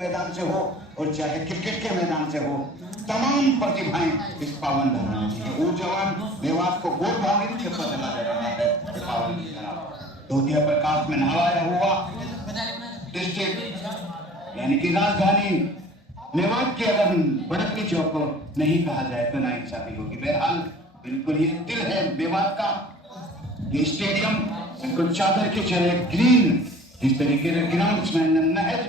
मैदान से हो और चाहे क्रिकेट के मैदान से हो, तमाम प्रतिभाएं इस पावन धरा में। ऊर्जावान मेवात को गोल भावित के बदला दे रहा है पावन धरा। धोतिया प्रकाश में नहलाया हुआ डिस्ट्रिक्ट यानी कि राजधानी मेवात की अगर बड़कनी चौक को नहीं कहा जाए तो नाइंसाफी होगी। बहरहाल बिल्कुल ये दिल है मेवात का, ये स्टेडियम बिल्कुल चादर के चले ग्रीन इस तरीके से ग्राउंड में महज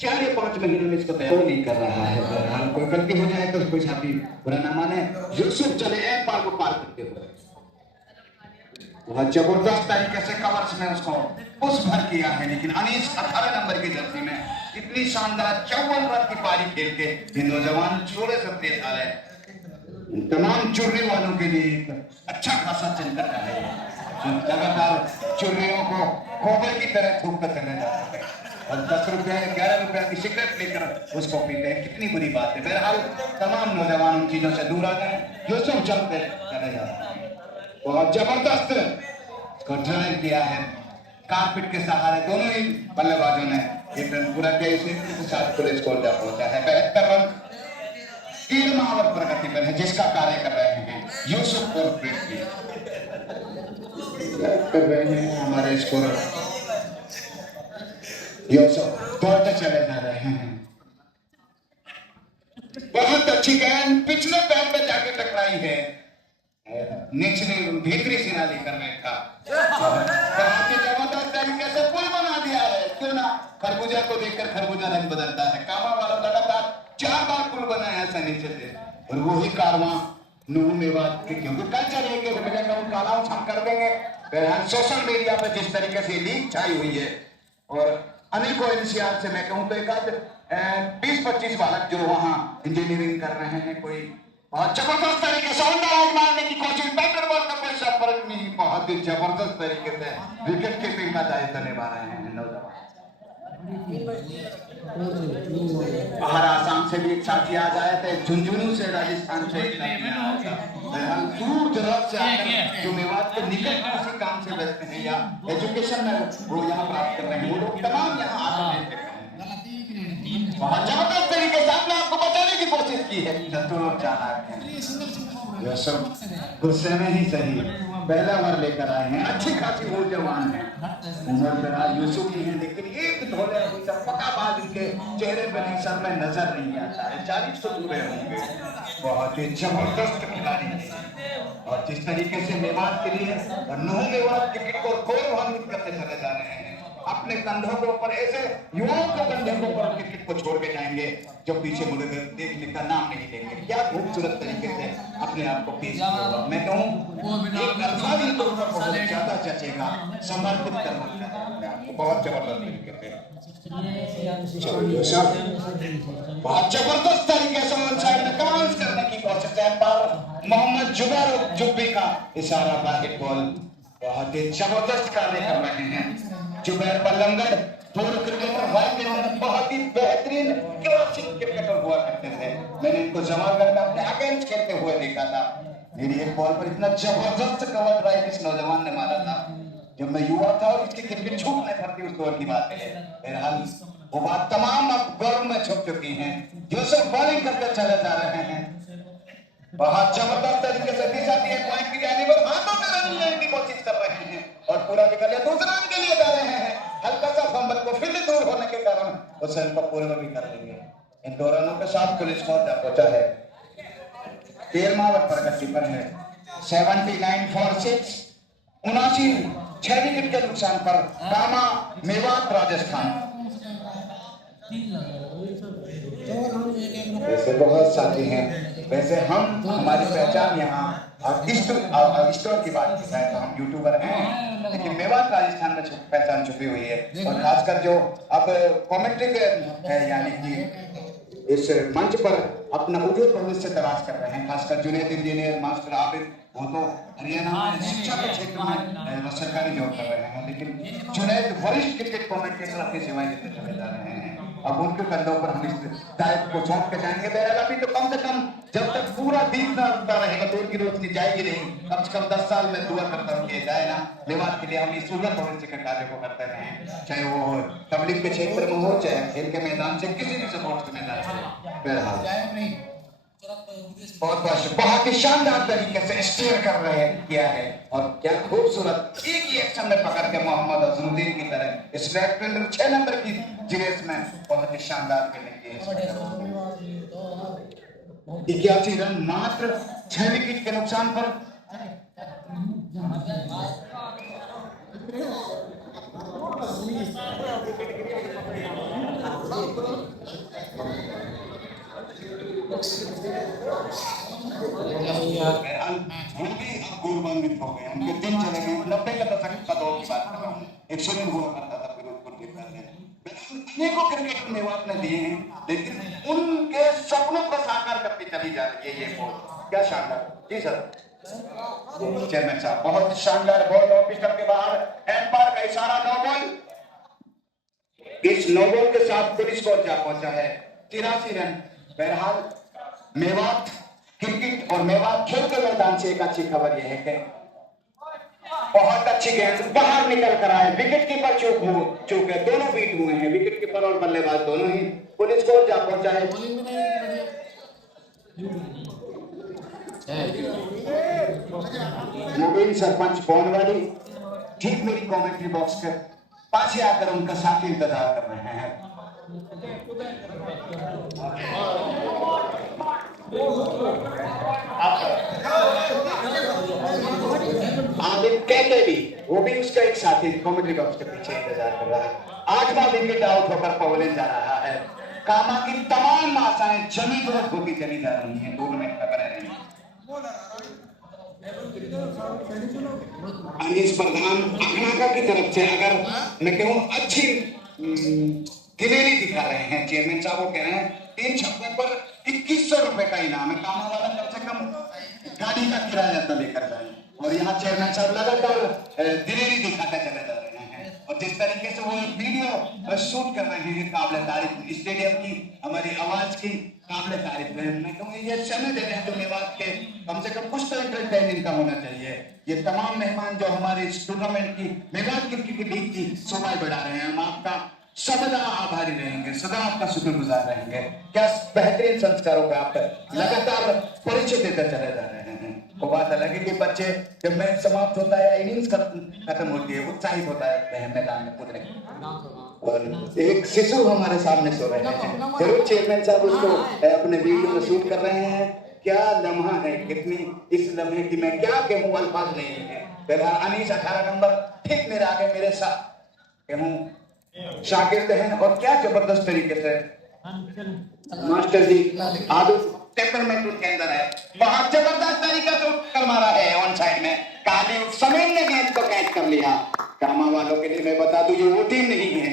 4 या 5 महीनों में इसको तैयार नहीं कर रहा है। बहरहाल कोई गलती हो जाए तो कोई साथी बुरा ना माने। यूसुफ चले एक पार को पार करते हुए बहुत जबरदस्त तरीके से कवर्स में उसको पुश भर किया है, लेकिन अनीस 18 नंबर की जर्सी में इतनी शानदार 54 रन की पारी खेल के ये नौजवान 16-17 साल है, तमाम चुर्री वालों के लिए एक अच्छा खासा चिंतन है जो लगातार चुर्रियों को गोबर की तरह थूक कर चले जाते हैं और 10 रुपया 11 रुपया की सिगरेट लेकर उसको पीते हैं। कितनी बुरी बात है। बहरहाल तमाम नौजवान उन चीजों से दूर आ जाए। यूसुफ चलते चले जाते हैं। बहुत जबरदस्त ड्राइव किया है, कारपेट के सहारे दोनों ही बल्लेबाजों ने एक रन पूरा किया। इसी साथ पूरे स्कोर जा पहुंचा है 72 रन। 13वां ओवर प्रगति पर है जिसका कार्य कर रहे हैं यूसुफ और पृथ्वी कर रहे हैं हमारे स्कोरर यूसुफ दौड़ते चले जा रहे हैं। बहुत अच्छी गेंद पिछले पैर पे जाके टकराई है, निचली भीतरी सीना लेकर बैठा। बहुत ही जबरदस्त तरीके से पुल बना दिया है। क्यों ना खरबूजा को देखकर खरबूजा रंग बदलता है। कामा वाला लगातार 4 बार पुल बनाया है नीचे से और वही कारवां नूह मेवात के क्योंकि कल चलेंगे उन कालाओं हम कर देंगे। सोशल मीडिया पे जिस तरीके से लीक छाई हुई है और अनिल को एनसीआर से मैं कहूं तो एक आध 20-25 बालक जो वहां इंजीनियरिंग कर रहे हैं, कोई बहुत जबरदस्त तरीके से अंदाज मारने की कोशिश, बैटर बॉल का कोई संपर्क नहीं, बहुत ही जबरदस्त तरीके से विकेट कीपिंग का दायित्व निभा रहे हैं नौजवान। बाहर आसाम से भी एक साथी आ जाए थे, झुंझुनू से राजस्थान से दूर दराज से आकर जो मेवात के निकट किसी काम से व्यस्त हैं या एजुकेशन में वो यहाँ प्राप्त कर रहे हैं, वो लोग तमाम यहाँ आकर बहुत जबरदस्त तरीके से आपने आपको बचाने की कोशिश की है। चतुर और चालाक हैं ये सब, गुस्से में ही सही पहला ओवर लेकर आए हैं। अच्छी खासी ऊर्जावान है, उम्र दराज यूसुफ की है, लेकिन एक धोले पका बाल इनके चेहरे पर नहीं, सर में नजर नहीं आता है। 40 तो दूर होंगे। बहुत ही जबरदस्त खिलाड़ी और जिस तरीके से मेवात के लिए नूह मेवात क्रिकेट को गौरवान्वित करते चले जा रहे हैं। अपने कंधों के ऊपर ऐसे युवाओं के कंधे के ऊपर क्रिकेट को छोड़ के जाएंगे जो पीछे मुड़े देखने का नाम नहीं लेंगे। क्या खूबसूरत तरीके से अपने आप को पेश किया। मैं कहूँ एक अल्फाजी तौर पर बहुत ज्यादा जचेगा, समर्पित करना बहुत जबरदस्त तरीके से बहुत जबरदस्त तरीके से कमांस करने की कोशिश है पर मोहम्मद जुबैर जुब्बी का इशारा बाहिर बॉल बहुत ही जबरदस्त कार्य कर रहे हैं। जुबैर बल्लमगढ़ पूर्व क्रिकेटर वाइस बहुत ही बेहतरीन क्लासिक क्रिकेटर हुआ करते थे। मैंने इनको जमालगढ़ में अपने अगेंस्ट खेलते हुए देखा था। मेरी एक बॉल पर इतना जबरदस्त कवर ड्राइव इस नौजवान ने मारा था जब मैं युवा था और इसकी क्रिकेट छूट नहीं करती उस दौर की बात है। बहरहाल वो बात तमाम अब गर्व में छुप चुकी हैं। यूसुफ बॉलिंग करके चले जा रहे हैं, बहुत जबरदस्त तरीके से दी जाती है पॉइंट की जानिब और हाथों से रन लेने की कोशिश कर रहे हैं और पूरा विकेट या दूसरा रन के लिए जा रहे हैं। हल्का सा फंबल को फील्ड दूर होने के कारण उसे इनको पूरे में भी कर लेंगे। इन 2 रनों के साथ पुलिस स्कोर जा पहुंचा है 13वां ओवर प्रगति पर है 79 for 6 6 विकेट के नुकसान पर कामा मेवात राजस्थान। वैसे बहुत साथी हैं, वैसे हम हमारी पहचान यहाँ स्टोर की बात की जाए तो हम यूट्यूबर हैं, लेकिन मेवात राजस्थान में पहचान छुपी हुई है और खासकर जो अब कॉमेंट्री यानी कि इस मंच पर अपना उद्योग भविष्य तलाश कर रहे हैं, खासकर जुनेद इंजीनियर मास्टर आबिद वो तो हरियाणा में शिक्षा के क्षेत्र में सरकारी जॉब कर रहे हैं, लेकिन जुनेद वरिष्ठ क्रिकेट कमेंटेटर अपनी सेवाएं देते चले जा रहे हैं अब उनके कंधों पर हम इस दायित्व को सौंप के जाएंगे। बहरहाल अभी तो कम से कम जब तक पूरा दिन ना उगता रहेगा, दूर की रोशनी जाएगी नहीं, कम से कम 10 साल में दुआ करता हूँ कि जाए ना, मेवात के लिए हम इस उजर भविष्य के कार्य को करते रहे, चाहे वो तबलीग के क्षेत्र में हो, चाहे खेल के मैदान से, किसी भी स्पोर्ट्स के मैदान से। बहरहाल बहुत ही शानदार तरीके से स्टीयर कर रहे हैं, किया है, और क्या खूबसूरत एक ही एक्शन में पकड़ के मोहम्मद अजरुद्दीन की तरह इस लेफ्ट फील्डर 6 नंबर की जिरेस में बहुत ही शानदार फील्डिंग की है। 81 रन मात्र 6 विकेट के नुकसान पर। हम भी अब गौरवान्वित हो गए, उनके दिन चले गए। 90 के दशक का दौर की बात कर रहा हूँ, एक सुनील हुआ करता था फिरोजपुर के पहले, अनेकों क्रिकेट मेवात ने दिए हैं, लेकिन उनके सपनों को साकार करके चली जा रही है ये बॉल। क्या शानदार। जी सर चेयरमैन साहब, बहुत शानदार बॉल, ऑफ स्टंप के बाहर, एम्पायर का इशारा, नो बॉल। इस नो बॉल के साथ पुलिस को जा पहुंचा है 83 रन। बहरहाल मेवात क्रिकेट और मेवात खेल के मैदान से एक अच्छी खबर यह है कि बहुत अच्छी गेंद बाहर निकल कर आए, विकेट कीपर चूक है, दोनों बीट हुए हैं, विकेट कीपर और बल्लेबाज दोनों ही। पुलिस को जा पहुंचा है। मुबीन सरपंच पौनवाड़ी ठीक मेरी कमेंट्री बॉक्स के पास ही आकर उनका साथी इंतजार कर रहे हैं। आदित्य कहते भी, वो भी उसका एक साथी कमेंट्री बॉक्स के पीछे इंतजार कर रहा है। 8वां विकेट आउट होकर पवेलियन जा रहा है। कामा की तमाम आशाएं जमी दुरुस्त होती चली जा रही हैं, टूर्नामेंट में बने रही। अनीस प्रधान अखनाका की तरफ से अगर मैं कहूँ अच्छी दिलेरी दिखा रहे हैं चेयरमैन साहब, वो कह रहे हैं 3 छक्कों पर 2100 रुपए का इनाम है, कामा वाला कम से कम गाड़ी का किराया तो लेकर जाए। और यहाँ चेयरमैन साहब लगातार दिलेरी दिखाते चले जा रहे हैं, और जिस तरीके से वो वीडियो शूट कर रहे हैं, काबिल तारीफ स्टेडियम की हमारी आवाज की काबिल तारीफ है। मैं कहूँगा ये समय दे रहे हैं तो मेवात के कम से कम कुछ तो एंटरटेनिंग का होना चाहिए। ये तमाम मेहमान जो हमारे इस टूर्नामेंट की मेवात क्रिकेट लीग की शोभा बढ़ा रहे हैं, हम आपका सदा आभारी रहेंगे, सदा आपका शुक्रगुजार रहेंगे। क्या बेहतरीन संस्कारों का आप लगातार परिचय देते चले जा रहे हैं। वो बात अलग है कि बच्चे जब मैच समाप्त होता है, इनिंग्स खत्म होती है, उत्साहित होता है मैदान में कूदने। और एक शिशु हमारे सामने सो रहे हैं, जरूर चेयरमैन साहब उसको अपने वीडियो में शूट कर रहे हैं। क्या लम्हा है, कितनी इस लम्हे की मैं क्या कहूँ, अल्फाज नहीं है। बहरहाल अनीस 18 नंबर ठीक मेरे आगे मेरे साथ कहूँ शागिर्द हैं, और क्या जबरदस्त तरीके से मास्टर जी आदत टेम्परमेंट उनके अंदर है, बहुत जबरदस्त तरीका से कर मारा है ऑन साइड में। काली समीर ने गेंद को कैच कर लिया। कामा वालों के लिए मैं बता दूं, ये वो टीम नहीं है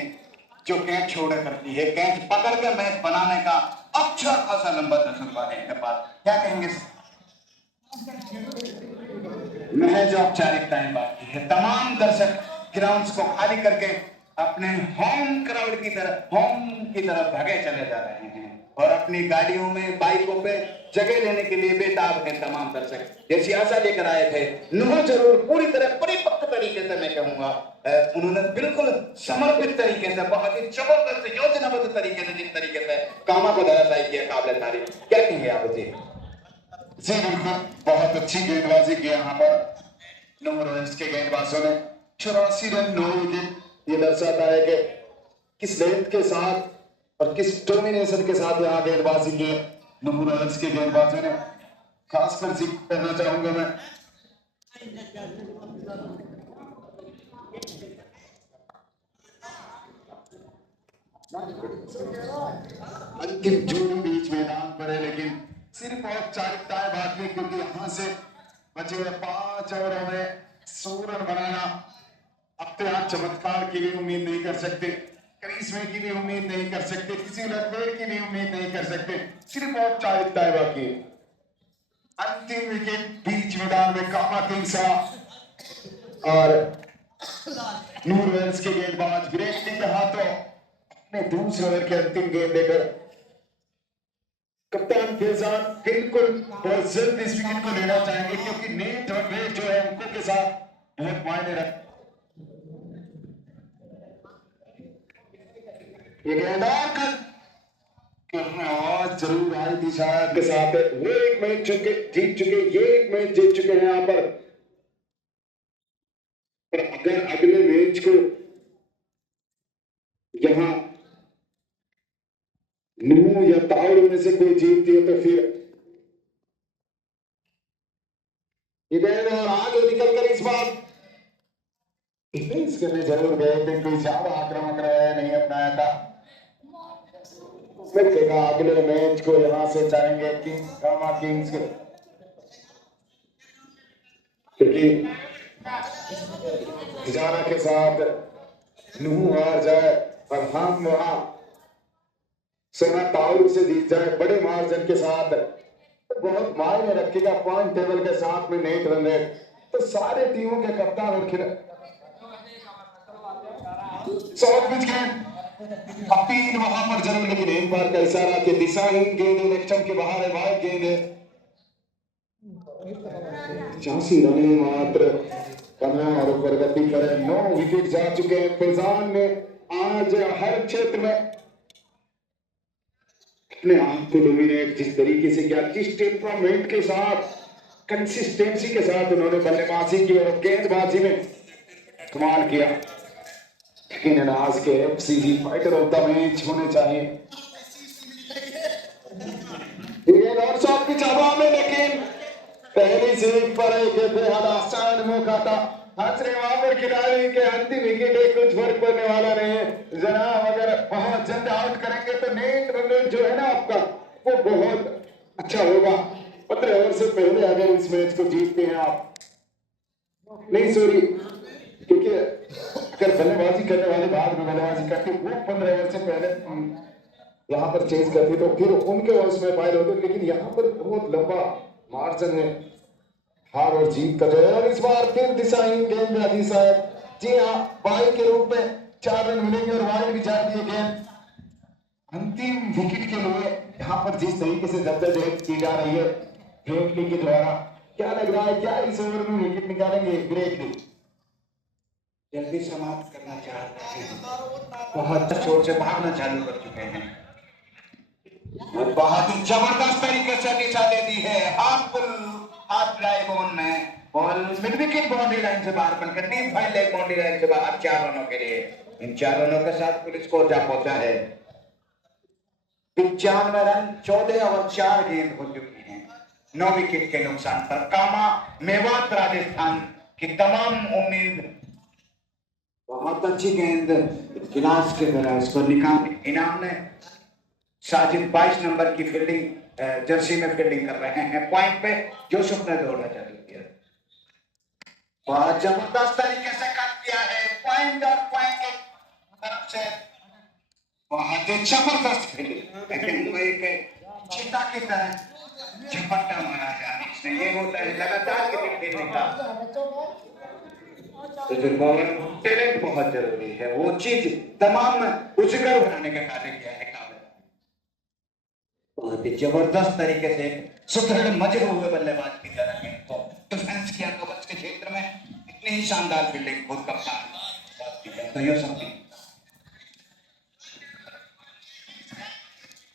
जो कैच छोड़ा करती है, कैच पकड़ कर मैच बनाने का अच्छा खासा लंबा तजुर्बा है इनके पास। क्या कहेंगे? महज औपचारिक टाइम बाकी है, तमाम दर्शक ग्राउंड्स को खाली करके अपने होम क्राउड की तरफ भागे चले जा रहे हैं, और अपनी गाड़ियों में बाइकों पे जगह लेने के लिए बेताब है तमाम दर्शक। जैसी आशा लेकर आए थे, नुह जरूर पूरी तरह परिपक्व तरीके से मैं कहूंगा, उन्होंने बिल्कुल समर्पित तरीके से, बहुत ही जबरदस्त योजनाबद्ध तरीके से, जिस तरीके से कामा को धराशायी किया, काबिल तारीफ। क्या कहेंगे आप? जी बिल्कुल, बहुत अच्छी गेंदबाजी की यहाँ पर नुह रॉयल्स के गेंदबाजों ने। 84 रन 9 विकेट, ये दर्शाता है कि किस लेंथ के साथ और किस डोमिनेशन के साथ यहाँ गेंदबाजी की नुह रॉयल्स के गेंदबाजों ने। खासकर जिक्र करना चाहूंगा मैं अंतिम जोड़ी बीच मैदान पर है, लेकिन सिर्फ औपचारिकताएं बाकी, क्योंकि यहां से बचे हुए 5 ओवरों में 100 रन बनाना, अब तो आप चमत्कार की भी उम्मीद नहीं कर सकते, करिश्मे की भी उम्मीद नहीं कर सकते, किसी लड़के की भी उम्मीद नहीं कर सकते, सिर्फ औपचारिकताएं बाकी। अंतिम विकेट बीच मैदान में कामा किंग्स और नुह रॉयल्स के गेंदबाज विरेंद्र के हाथों दूसरे ओवर के अंतिम गेंद लेकर कप्तान फैजान बिल्कुल बहुत जल्द इस विकेट को लेना चाहेंगे, क्योंकि नेट और वेट जो है अंकों के साथ बहुत मायने रखते। ये गेंदार आवाज जरूर आई थी शायद के साथ, वो एक मैच जीत चुके, ये एक मैच जीत चुके हैं यहाँ पर। अगर अगले मैच को यहाँ नूह या ताउड़ में से कोई जीतती है तो फिर इधर और आगे निकल कर इस बार डिफेंस करने जरूर गए थे, कोई ज्यादा आक्रामक रवैया नहीं अपनाया था। देखा अगले मैच को यहाँ से चाहेंगे किंग्स के, क्योंकि खजाना के साथ नूह हार जाए और हम वहां सोना ताउर से जीत जाए बड़े मार्जिन के साथ, तो बहुत मायने रखेगा पॉइंट टेबल के साथ में नेट रन रेट। तो सारे टीमों के कप्तान और खिलाड़ी शॉर्ट पिच गेंद अपील वहां पर जरूर, लेकिन एक बार का इशारा कि दिशाहीन गेंद इलेक्शन के बाहर है, वाइड गेंद है। 86 रन में मात्र 15 ओवर पर गति पर 9 विकेट जा चुके हैं। फैजान ने आज हर क्षेत्र में अपने आप को डोमिनेट जिस तरीके से किया, जिस टेम्परामेंट के साथ, कंसिस्टेंसी के साथ उन्होंने बल्लेबाजी की और गेंदबाजी में कमाल किया। लेकिन आज के एफसीजी फाइटर ऑफ द मैच होने चाहिए। और शॉट पिच हवा में, लेकिन पहली सीरीज पर एक बेहद आसान मौका था। हंसरे वहां पर खिलाड़ी के अंतिम विकेट है, कुछ फर्क पड़ने वाला नहीं है जनाब। अगर बहुत जल्द आउट करेंगे तो नेट रन रेट जो है ना आपका, वो बहुत अच्छा होगा। 15 ओवर से पहले अगर इस मैच को जीतते हैं आप, नहीं सॉरी, क्योंकि अगर बल्लेबाजी करने वाले बाद में बल्लेबाजी करते वो 15 ओवर से पहले यहाँ पर चेज करते तो फिर उनके ओवर्स में फाइल होते, लेकिन यहाँ पर बहुत लंबा मार्जिन है हार और जीत का जो है। और इस बार फिर दिशाहीन गेंदबाजी शायद, जी हाँ, बाई के रूप में 4 रन मिलेंगे और वाइड भी जाती है गेंद। अंतिम विकेट के लिए यहाँ पर जिस तरीके से जद्दोजहद की जा रही है ब्रेकली के द्वारा, क्या लग रहा है क्या इस ओवर में विकेट निकालेंगे ब्रेकली? जल्दी समाप्त करना चाहते हैं, बहुत जोर से भागना चालू कर चुके हैं, बहुत ही जबरदस्त तरीके से दिशा दे दी है। हाफ ड्राइव ऑन में ball mid wicket boundary line से बाहर बनकर deep file leg boundary line से बाहर 4 रनों के लिए। इन 4 रनों के साथ पुलिस को जा पहुंचा है 95 रन। 14 ओवर 4 गेंद हो चुकी हैं 9 विकेट के नुकसान पर। कामा मेवात राजस्थान की तमाम उम्मीद, बहुत अच्छी गेंद गिलास के तरह इसको निकाल। इनाम ने साजिद 22 नंबर की फील्डिंग जर्सी में फील्डिंग कर रहे हैं पॉइंट पे। जोसेफ ने दौड़ा चालू किया, बहुत जबरदस्त तरीके से काट दिया है पॉइंट और पॉइंट के तरफ से, बहुत ही जबरदस्त फील्डिंग। एक चीता की तरह झपट्टा मारा जा इसने, ये होता है लगातार क्रिकेट खेलने का, तो जो टैलेंट बहुत जरूरी है, वो चीज तमाम उजागर बनाने का कार्य किया है काबिल। बहुत ही जबरदस्त तरीके से सुदृढ़ मजे हुए बल्लेबाज की तरह तो डिफेंस किया कवच के क्षेत्र में, इतनी ही शानदार फील्डिंग खुद कप्तान तो ये सब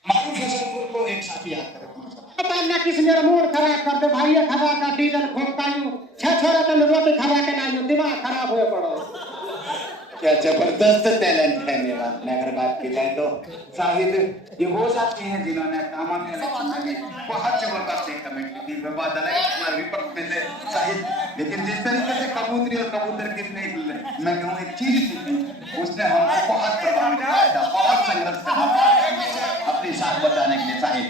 मारूफ हसनपुर को एक साथ याद करें। पता ना किस मेरा मूड खराब कर दे भाई, खबा का डीजल खोपता यूं छोरा तो रोटी खबा के ना यूं दिमाग खराब हो पड़ो। क्या जबरदस्त टैलेंट है मेरा। मैं अगर बात की जाए तो शाहिद ये वो साथी हैं जिन्होंने कामा में बहुत जबरदस्त एक कमेंट की थी, बात अलग विपक्ष में थे शाहिद, लेकिन जिस तरीके से कबूतरी और कबूतर कितने मैं कहूँ एक चीज थी, उसने हमको बहुत प्रभावित किया था, बहुत संघर्ष करना अपनी साथ बचाने के लिए। शाहिद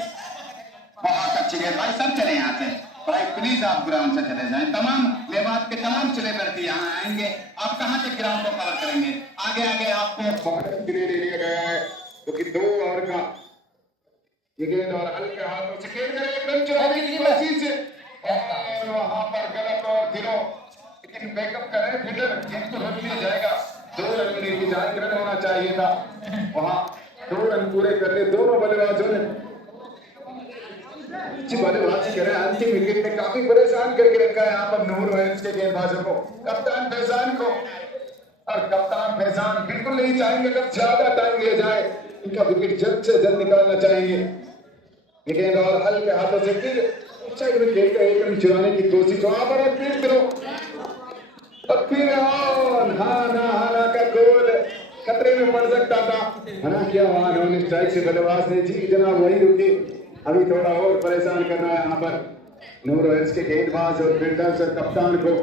बहुत अच्छी गेंद भाई, सब चले यहाँ से भाई, प्लीज आप ग्राउंड से चले जाएं। तमाम मेवात के तमाम सेलिब्रिटी यहाँ आएंगे, आप कहाँ से ग्राउंड को कवर करेंगे? आगे आगे आपको दे दिया गया है, क्योंकि 2 ओवर का ये गेंद और हल्के हाथों से खेल कर एक रन चुराने की कोशिश और वहां पर गलत और दिनों, लेकिन बैकअप करें फील्डर, गेंद को रोक लिया जाएगा। 2 रन में निर्विचार रन होना चाहिए था वहां। 2 रन पूरे कर लिए दोनों बल्लेबाजों ने। अच्छी बल्लेबाजी कर रहे हैं, अंतिम विकेट ने काफी परेशान करके रखा है यहाँ पर नूर रॉयल्स के गेंदबाजों को, कप्तान फैजान को। और कप्तान फैजान बिल्कुल नहीं चाहेंगे कि ज्यादा टाइम लिया जाए, इनका विकेट जल्द से जल्द निकालना चाहेंगे। ये गेंद और हल्के हाथों से फिर साइड में खेलकर 1 रन चुराने की कोशिश, वहां पर फिर करो और फिर हाना का गोल खतरे में पड़ सकता था। हना किया वहां नॉन स्ट्राइक से बल्लेबाज ने, जी जनाब वही रुकी, अभी थोड़ा और परेशान करना है यहाँ पर नूर रॉयल्स के गेंदबाज और फील्डर्स और कप्तान को।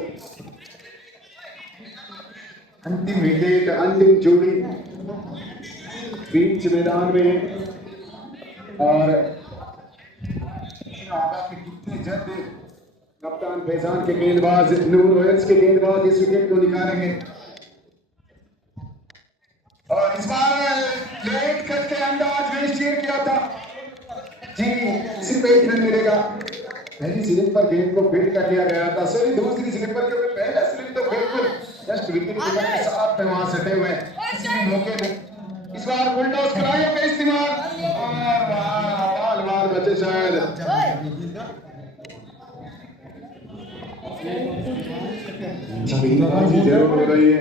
अंतिम विकेट, अंतिम जोड़ी बीच मैदान में और कितने जल्द कप्तान फैजान के गेंदबाज नूर रॉयल्स के गेंदबाज इस विकेट को निकालेंगे। और इस बार लेट कट के अंदाज में स्टीयर किया था जी, सिर्फ 1 रन मिलेगा। पहली स्लिप पर गेंद को फील्ड कर लिया गया था, सॉरी दूसरी स्लिप पर, क्योंकि पहला स्लिप तो बिल्कुल जस्ट विकेट कीपर के साथ में वहां सटे हुए किसी भी मौके पे। इस बार बुलडॉज खिलाड़ियों का इस्तेमाल और बाल बचे शायद। गेंदबाजी जरूर हो रही है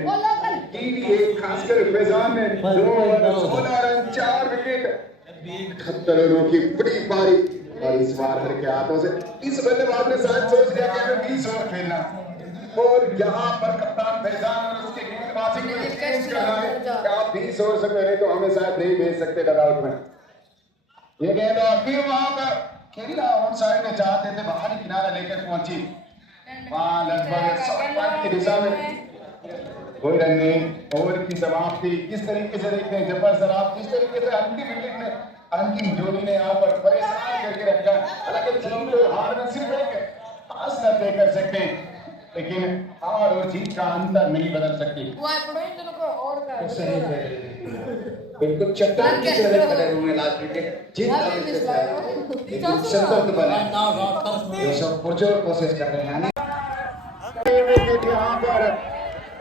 टीवी एक, खासकर फैजान ने 2 ओवर 16 रन 4 विकेट 78 रनों की बड़ी पारी। और इस बार के हाथों से इस बल्लेबाज ने शायद सोच लिया कि हमें 20 ओवर खेलना, और यहाँ पर कप्तान फैजान और उसके गेंदबाजी को एक्सचेंज कर रहा है कि आप 20 ओवर से पहले तो हमें शायद नहीं भेज सकते डगआउट में। ये गेंद और फिर वहां पर खेलना ऑन साइड में चाहते थे, बाहरी किनारा लेकर पहुंची, वहां लगभग 100 पॉइंट की दिशा में कोई रन नहीं। ओवर की समाप्ति किस तरीके से देखते हैं जब्बार सर आप, किस तरीके से अंतिम विकेट में अंतिम जोड़ी ने यहाँ पर परेशान करके रखा। हालांकि जीत और हार में सिर्फ एक फासला तय कर सकते हैं, लेकिन हार और जीत का अंतर नहीं बदल सकती। बिल्कुल चट्टान की तरह खड़े हुए लास्ट विकेट जीत का संकल्प बना, ये सब पुरजोर कोशिश कर रहे हैं यहाँ पर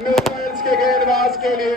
नूर रॉयल्स के गेंदबाज के लिए।